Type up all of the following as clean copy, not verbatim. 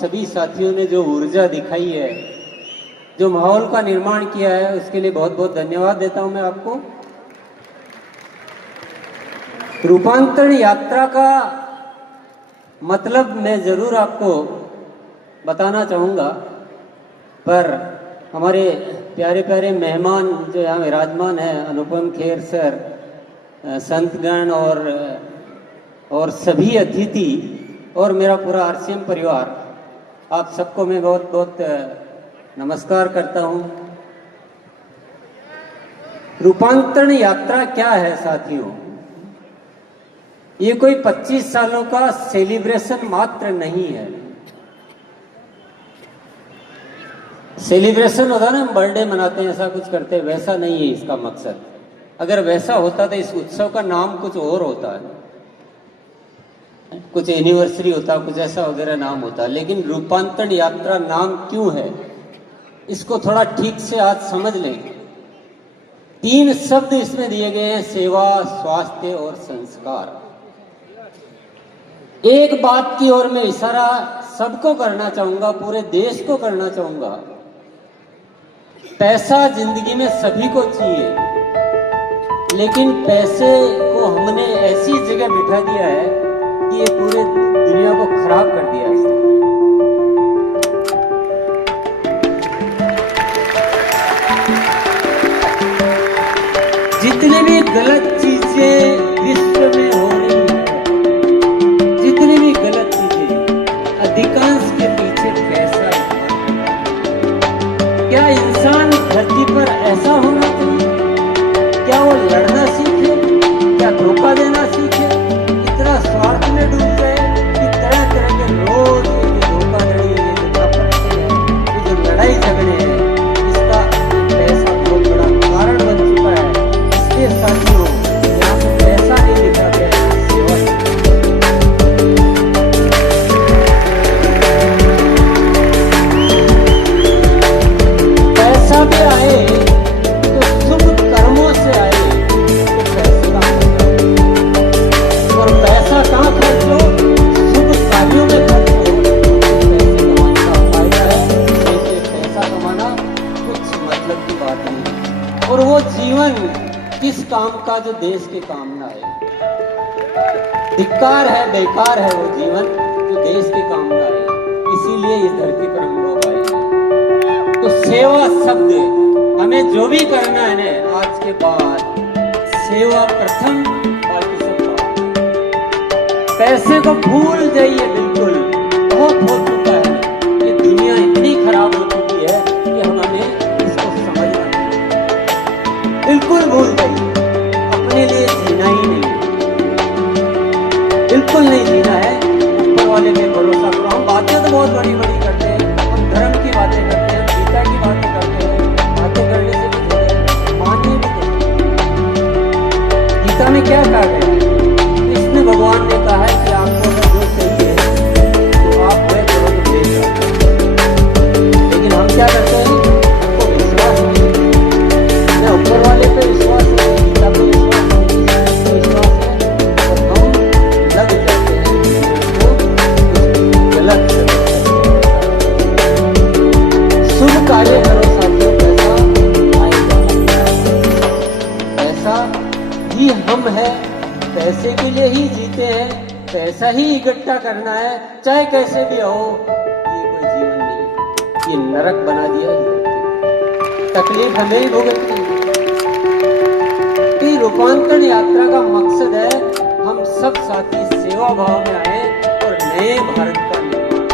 सभी साथियों ने जो ऊर्जा दिखाई है, जो माहौल का निर्माण किया है, उसके लिए बहुत बहुत धन्यवाद देता हूं मैं आपको। रूपांतरण यात्रा का मतलब मैं जरूर आपको बताना चाहूँगा, पर हमारे प्यारे प्यारे मेहमान जो यहाँ विराजमान हैं, अनुपम खेर सर, संतगण और सभी अतिथि और मेरा पूरा आरसीएम परिवार, आप सबको मैं बहुत बहुत नमस्कार करता हूँ। रूपांतरण यात्रा क्या है साथियों? ये कोई 25 सालों का सेलिब्रेशन मात्र नहीं है। सेलिब्रेशन होता है ना, हम बर्थडे मनाते हैं, ऐसा कुछ करते हैं, वैसा नहीं है इसका मकसद। अगर वैसा होता तो इस उत्सव का नाम कुछ और होता है, कुछ एनिवर्सरी होता, कुछ ऐसा वगैरह नाम होता। लेकिन रूपांतरण यात्रा नाम क्यों है, इसको थोड़ा ठीक से आज समझ लें। 3 शब्द इसमें दिए गए हैं, सेवा, स्वास्थ्य और संस्कार। एक बात की ओर मैं इशारा सबको करना चाहूंगा, पूरे देश को करना चाहूंगा। पैसा जिंदगी में सभी को चाहिए, लेकिन पैसे को हमने ऐसी जगह बिठा दिया है कि ये पूरे दुनिया को खराब कर दिया है। जितनी भी गलत चीजें विश्व में हो रही है, जितनी भी गलत चीजें, अधिकांश के पीछे पैसा है। क्या इंसान धरती पर ऐसा होना चाहिए? क्या वो लड़ना सीखे? क्या धोखा देना सीखे? इतना स्वार्थ में डूब गए कि तरह तरह के रोज ये जो धोखाधड़ी, ये जो नफरतें हैं, ये जो लड़ाई झगड़े हैं, इसका पैसा बहुत बड़ा कारण बन चुका है। इसलिए साथियों, यहाँ पे पैसा नहीं लिखा गया है, सेवा। पैसा भी आए तो शुभ कर्मों से आए तो पैसे का मतलब, और पैसा कहाँ खर्च हो? शुभ कार्यों में खर्च हो तो पैसे कमाने का फायदा है। ऐसे पैसा कमाना कुछ मतलब की बात नहीं। और वो जीवन किस काम का जो देश के काम ना आए। धिक्कार है, बेकार है वो जीवन जो देश के काम ना आए। इसीलिए इस धरती पर हम लोग आए हैं। तो सेवा शब्द, हमें जो भी करना है ना आज के बाद, सेवा प्रथम, बाकी सब बाद। पैसे को भूल जाइए, बिल्कुल बहुत हो चुका है। ये दुनिया इतनी खराब हो चुकी है कि हमें इसको समझना चाहिए। बिल्कुल भूल जाइए, अपने लिए जीना ही नहीं, बिल्कुल नहीं जीना है। ऊपर वाले पे भरोसा करो। हम बातें तो बहुत बड़ी बड़ी करते हैं, हम धर्म की बातें करते हैं, गीता की बातें करते हैं, बातें करने से भी थोड़े मानने भी देते। गीता में क्या कहा गया है? कृष्ण भगवान ने कहा है कि आपको अगर जो चाहिए तो आप वह करो तो ले जाओ। लेकिन हम क्या करते हैं? हमको विश्वास नहीं है, न ऊपर वाले पे विश्वास है, गीता पे विश्वास है, कृष्ण पे विश्वास है, और हम लग जाते हैं तो गलत से। शुभ कार्य करो साथियों, पैसा आएगा। पैसा ही हम है, पैसे के लिए ही जीते हैं, पैसा ही इकट्ठा करना है, चाहे कैसे भी हो। ये कोई जीवन नहीं, ये नरक बना दिया है। तकलीफ हमें ही भुगतनी है। रूपांतरण यात्रा का मकसद है हम सब साथी सेवा भाव में आए और नए भारत का निर्माण।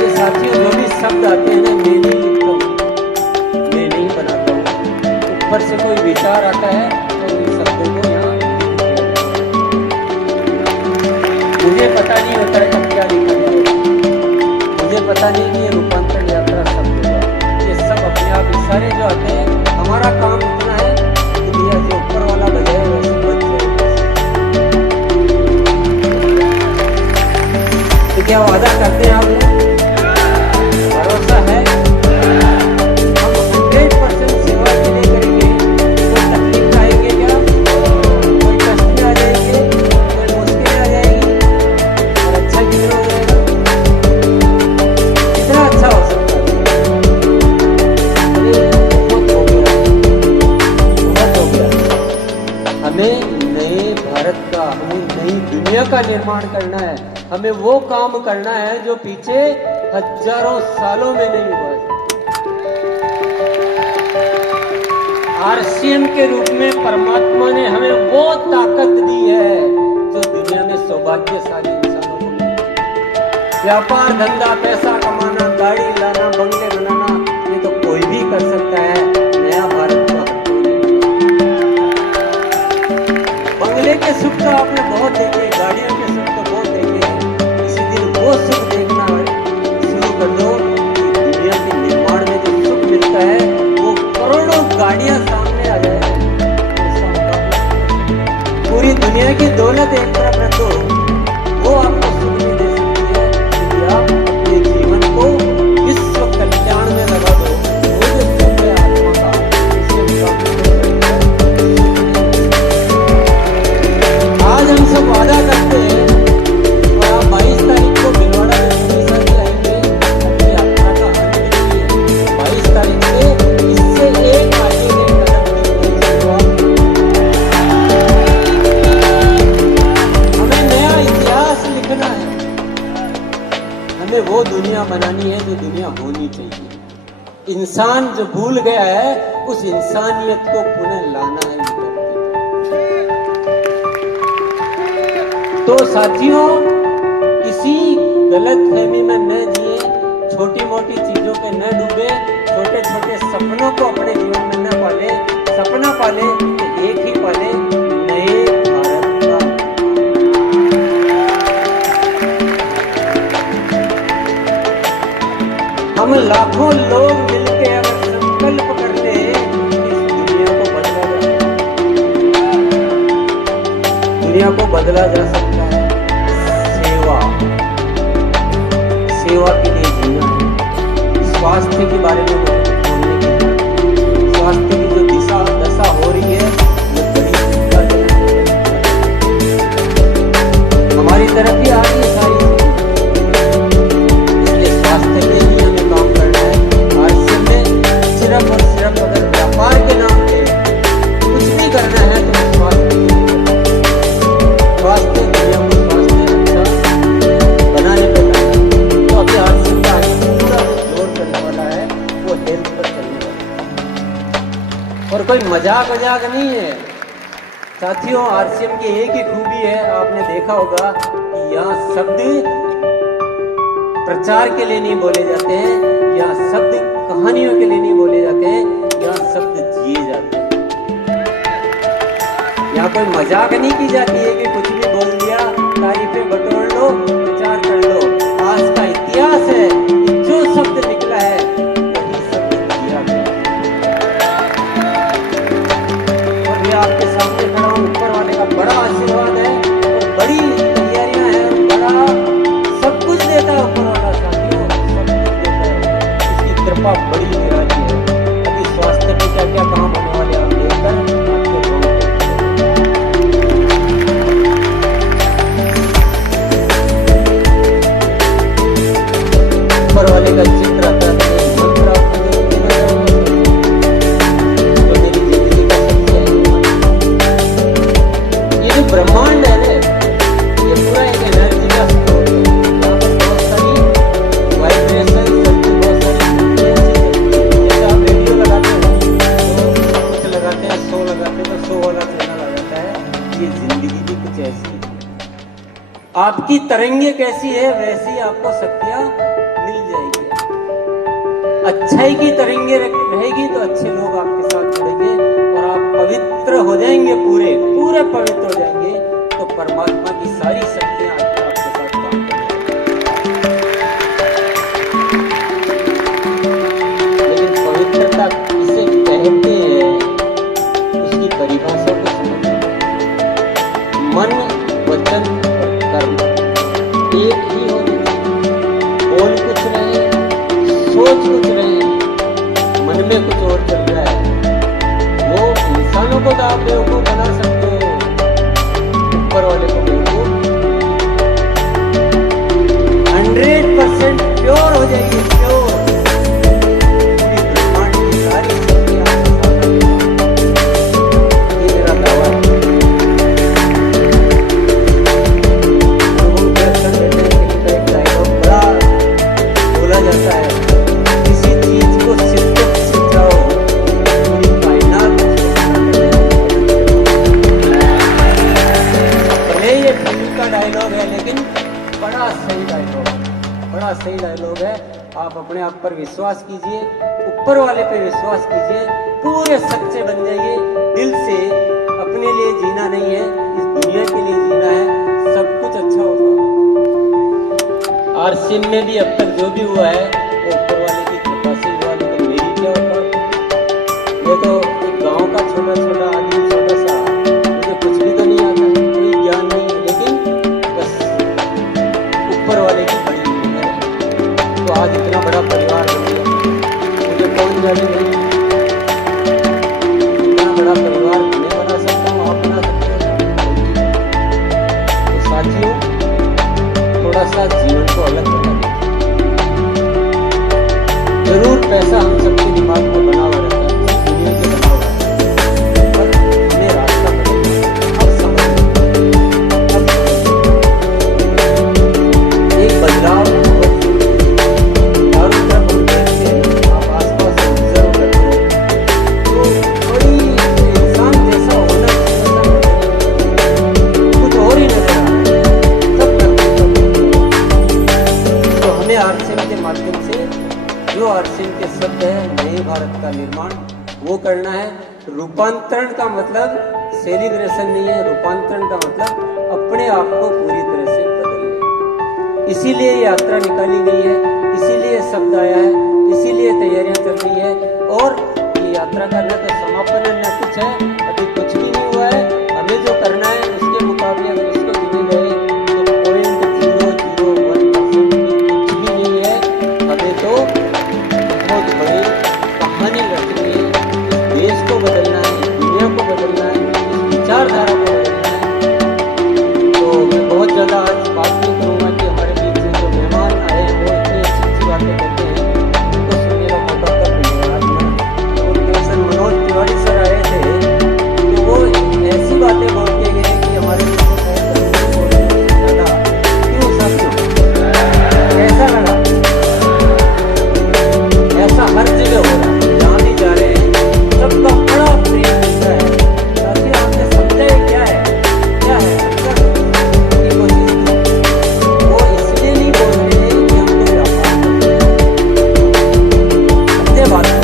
ये साथियों जो भी शब्द आते हैं ना, मैं नहीं लिखता हूँ, मैं नहीं बनाता हूँ। ऊपर से कोई विचार आता है तो इन शब्दों को यहाँ मुझे पता नहीं होता है कब क्या लिखा जाएगा। मुझे पता नहीं कि ये रूपांतरण यात्रा शब्द होगा। ये सब अपने आप इशारे जो आते हैं, हमारा काम इतना है कि भैया जो ऊपर वाला बजाए वैसे बच जाए। तो क्या वादा करते हैं आप लोग? भरोसा है हम 100% सेवा के लिए करेंगे। कोई तकलीफ आएंगे क्या? कोई कष्ट आ जाएंगे? कोई मुश्किलें आ जाएगी? दुनिया का निर्माण करना है, हमें वो काम करना है जो पीछे हजारों सालों में नहीं हुआ है। आरसीएम के रूप में परमात्मा ने हमें वो ताकत दी है जो दुनिया में सौभाग्यशाली इंसानों को मिली। व्यापार, धंधा, पैसा कमाना, गाड़ी लाना, बंगले बनाना, ये तो कोई भी कर सकता है। नया भारत का बंगले के सुख तो आपने बहुत देखे, गाड़ियों के सुख तो बहुत देखे। इसी दिन वो सुख देखना शुरू कर दो कि दुनिया के निर्माण में जो सुख मिलता है वो करोड़ों गाड़ियां सामने आ जाए। पूरी दुनिया की दौलत एक तरफ रख दो, वो आपको सुख नहीं दे सकती है। यदि आप अपने जीवन को विश्व कल्याण में लगा दो, वो जो सुख है आत्मा का, आज हम सब वादा करते हैं और आप 22 तारीख को भिलवाड़ा में उड़ीसा से आएंगे अपनी यात्रा का आनंद लीजिए। 22 तारीख से इससे एक आगे के कदम की शुरुआत। हमें नया इतिहास लिखना है, हमें वो दुनिया बनानी है जो दुनिया होनी चाहिए। इंसान जो भूल गया है उस इंसानियत को पुनः लाना है। तो साथियों, किसी गलत फहमी में न जिए, छोटी मोटी चीजों पे न डूबे, छोटे छोटे सपनों को अपने जीवन में न पाले। सपना पाले तो एक ही पाले, नए भारत का। हम लाखों लोग मिलके अगर संकल्प कर ले इस दुनिया को बदला जा सकता है। सेवा के लिए जीना है। स्वास्थ्य के बारे में बोलने के लिए, स्वास्थ्य की जो दशा हो रही है वो बड़ी चिंताजनक है। हमारी तरफ ही आ रही है सारी चीजें, इसलिए स्वास्थ्य के लिए हमें काम करना है। आरसीएम में सिर्फ और सिर्फ अगर व्यापार के नाम पे कुछ भी करना है तो स्वास्थ्य दुनिया को स्वास्थ्य अच्छा बनाने पे करना। तो अभी आरसीएम का पूरा जोर करने वाला है वो हेल्थ पर करने वाला है, और कोई मजाक नहीं है साथियों। आरसीएम की एक ही खूबी है, आपने देखा होगा कि यहाँ शब्द प्रचार के लिए नहीं बोले जाते हैं, यहाँ शब्द कहानियों के लिए नहीं बोले जाते हैं, यहाँ शब्द जिए जाते हैं। यहाँ कोई मजाक नहीं की जाती है कि कुछ भी बोल दिया, तारीफें बटोर लो, प्रचार कर लो। आज का इतिहास है कि जो शब्द निकला है वही शब्द जिया गया। और ये आपके सामने खड़ा हूं, ऊपर वाले का बड़ा आशीर्वाद है और बड़ी तैयारियां हैं, बड़ा सब कुछ देता है ऊपर वाला साथियों, सब कुछ देता है। उसकी कृपा बड़ी निराली है। अभी स्वास्थ्य में क्या क्या काम होने वाले आप देखकर ऊपर वाले का चित्र आता है। मंत्र आपको देना चाहूंगा तो मेरी जिंदगी का सबसे ये जो ब्रह्मांड है ना, ये पूरा एक एनर्जी का स्रोत है। यहाँ पर बहुत सारी वाइब्रेशन, बहुत सारी जैसे आप रेडियो लगाते हैं तो कुछ लगाते हैं, शो लगाते हैं तो शो वाला चैनल आ जाता है। ये जिंदगी भी कुछ ऐसी है। आपकी तरंगे कैसी है वैसी ही आपको शक्तियां मिल जाएगी। अच्छाई की तरंगे रहेगी तो अच्छे लोग आपके साथ जुड़ेंगे और आप पवित्र हो जाएंगे, पूरे पवित्र हो जाएंगे। तो परमात्मा की सारी शक्तियां आपके साथ काम करेंगी। लेकिन पवित्रता किसे कहते हैं उसकी परिभाषा को समझना। मन, वचन और कर्म एक ही होने चाहिए। बोल कुछ रहे, सोच कुछ रहे, मन में कुछ और चल रहा है, वो इंसानों को तो आप बेवकूफ बना सकते हो, ऊपर वाले को बेवकूफ 100% प्योर हो जाइए, प्योर। पूरी ब्रह्मांड की सारी शक्तियां ये मेरा दावा है। डायलॉग है, लेकिन बड़ा सही डायलॉग है, बड़ा सही डायलॉग है। आप अपने आप पर विश्वास कीजिए, ऊपर वाले पे विश्वास कीजिए, पूरे सच्चे बन जाइए। दिल से अपने लिए जीना नहीं है, इस दुनिया के लिए जीना है, सब कुछ अच्छा होगा। और सिम में भी अब तक जो भी हुआ है वो ऊपर वाले की कृपा से हुआ, लेकिन मेरी क्या होता। ये तो एक गांव का छोटा छोटा आदमी, छोटा सा, मुझे कुछ भी तो नहीं आता, कोई ज्ञान नहीं है, लेकिन बस ऊपर वाले की बड़ी मेहनत है। तो आज इतना बड़ा परिवार बन गया, मुझे कौन जाने नहीं, इतना बड़ा परिवार मैं बना सकता हूँ, आप बना सकते हैं। तो साथियों, थोड़ा सा जीवन को अलग करना जरूर। पैसा हम सबके दिमाग में बना हुआ रहता है, दुनिया के बना हुआ है, पर हमें रास्ता बदलना। अब समझ एक बदलाव चारों तरफ हम देखते हैं, आप आसपास ऑब्जर्व करते हैं, तो बड़ी इंसान जैसा होना कुछ और ही नजर आ रहा है, सब तो हमें आरसीएम के माध्यम से जो आरसीएम के शब्द है, नए भारत का निर्माण वो करना है। रूपांतरण का मतलब सेलिब्रेशन नहीं है, रूपांतरण का मतलब अपने आप को पूरी तरह से बदलना। इसीलिए यात्रा निकाली गई है, इसीलिए शब्द आया है, इसीलिए तैयारियां चल रही है। और ये यात्रा का न तो समापन है न कुछ है, अभी कुछ भी नहीं हुआ है। हमें जो करना है उसके मुकाबले अगर उसको गिने गए तो 0.001% भी कुछ भी नहीं है। हमें तो बहुत बड़ी कहानी रचनी है, इस देश को बदलना है, दुनिया को बदलना है, इस विचारधारा को बदलना है। तो मैं बहुत ज़्यादा आज बात नहीं करूँगा कि हमारे बीच से जो मेहमान आए वो इतनी अच्छी अच्छी बातें करते हैं, उनको सुनने का मौका कब मिलेगा। आज मैं प्रोफेसर मनोज तिवारी सर आए थे, तो वो ऐसी बातें बोल के गए कि हमारे बीच से ज़्यादा क्यों साथियों, कैसा लगा? ऐसा हर जगह हो रहा है, जहाँ भी जा रहे हैं सबका बड़ा प्रेम मिलता है। साथी आपने समझा है क्या है, क्या है की कोशिश की। वो इसलिए नहीं बोल रहे हैं कि हमको व्यापार समझे बात को,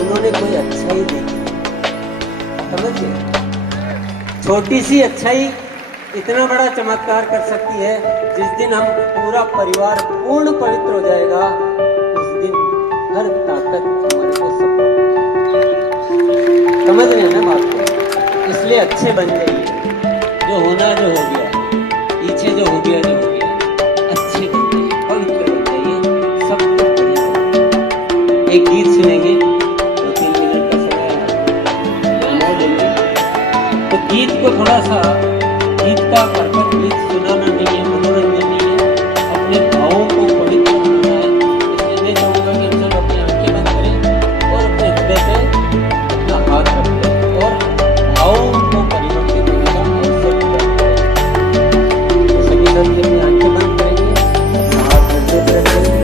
उन्होंने कोई अच्छाई देखी, समझिए छोटी सी अच्छाई इतना बड़ा चमत्कार कर सकती है। जिस दिन हम पूरा परिवार पूर्ण पवित्र हो जाएगा, उस दिन हर ताकत हमारे को सपोर्ट, समझ रहे हैं ना बात को। इसलिए अच्छे बन जाइए, जो होना जो हो गया, पीछे जो हो गया जो हो गया, अच्छे बन जाइए, पवित्र बन जाइए, सब कुछ बढ़िया। एक गीत सुनेंगे, 2-3 मिनट का समय लेंगे। तो गीत को थोड़ा सा, गीत का पर्पस गीत सुनाना नहीं है, मनोरंजन नहीं है, अपने भावों को पवित्र बनाना है। इसलिए मैं चाहूँगा कि हम सब अपनी आंखें बंद करें और अपने हृदय पे अपना हाथ रखें और भावों को परिवर्तित होने का अवसर प्रदान करें। तो सभी साथी अपनी आंखें बंद करेंगे, अपना हाथ हृदय पे रखेंगे।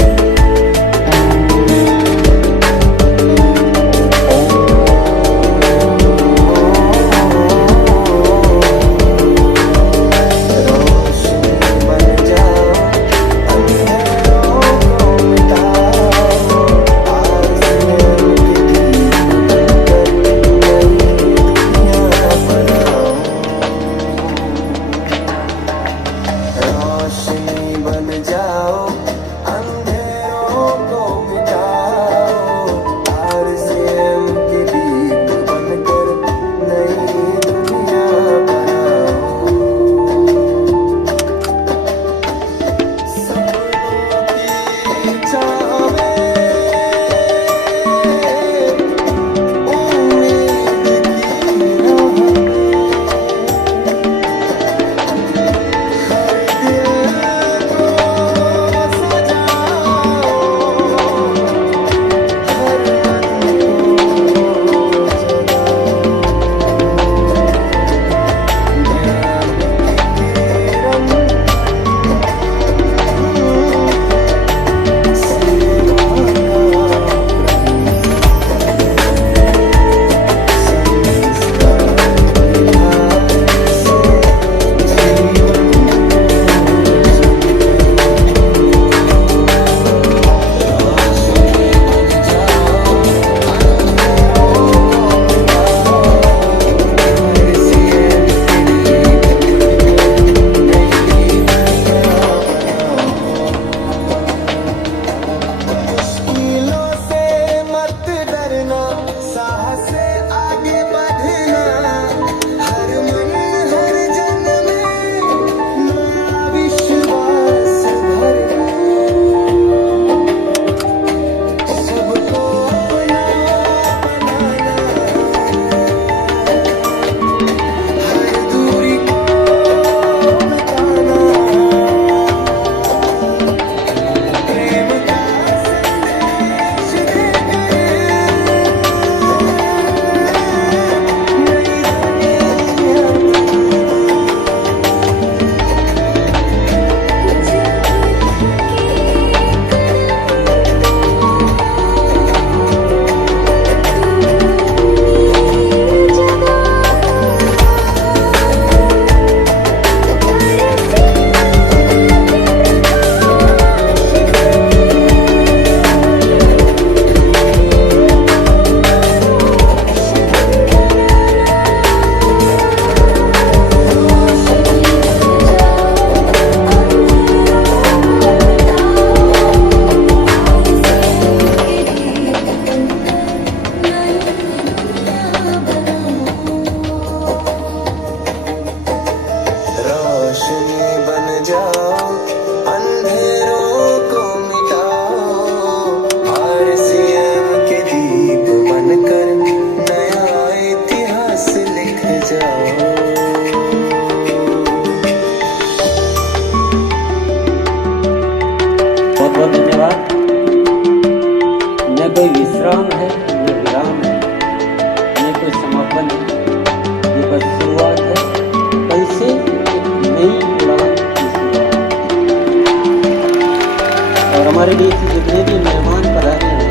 हमारे बीच जितने भी मेहमान पधारे हैं,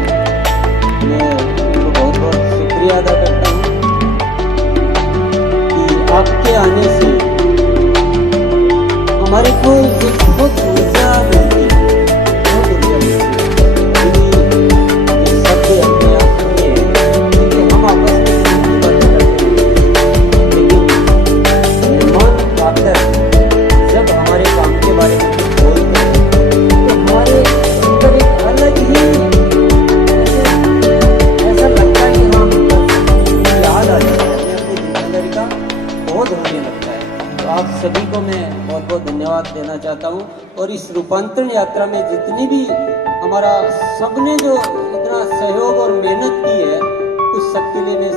मैं उनको बहुत बहुत शुक्रिया अदा करता हूँ कि आपके आने से हमारे को एक बहुत ऊर्जा मिलती है, बहुत ऊर्जा मिलती है। ये शब्द अपने आप में है, क्योंकि हम आपस में हिंदी बातें करते हैं, लेकिन मेहमान आकर जब हमारे काम के बारे में कुछ बोलते हैं तो हमारे अंदर एक अलग ही ऐसा लगता है कि हम याद आ जाता है, हमें अपनी जिम्मेदारी का बोध होने लगता है। तो आप सभी को मैं बहुत बहुत धन्यवाद देना चाहता हूँ। और इस रूपांतरण यात्रा में जितनी भी हमारा सबने जो इतना सहयोग और मेहनत की है, उस सबके लिए मैं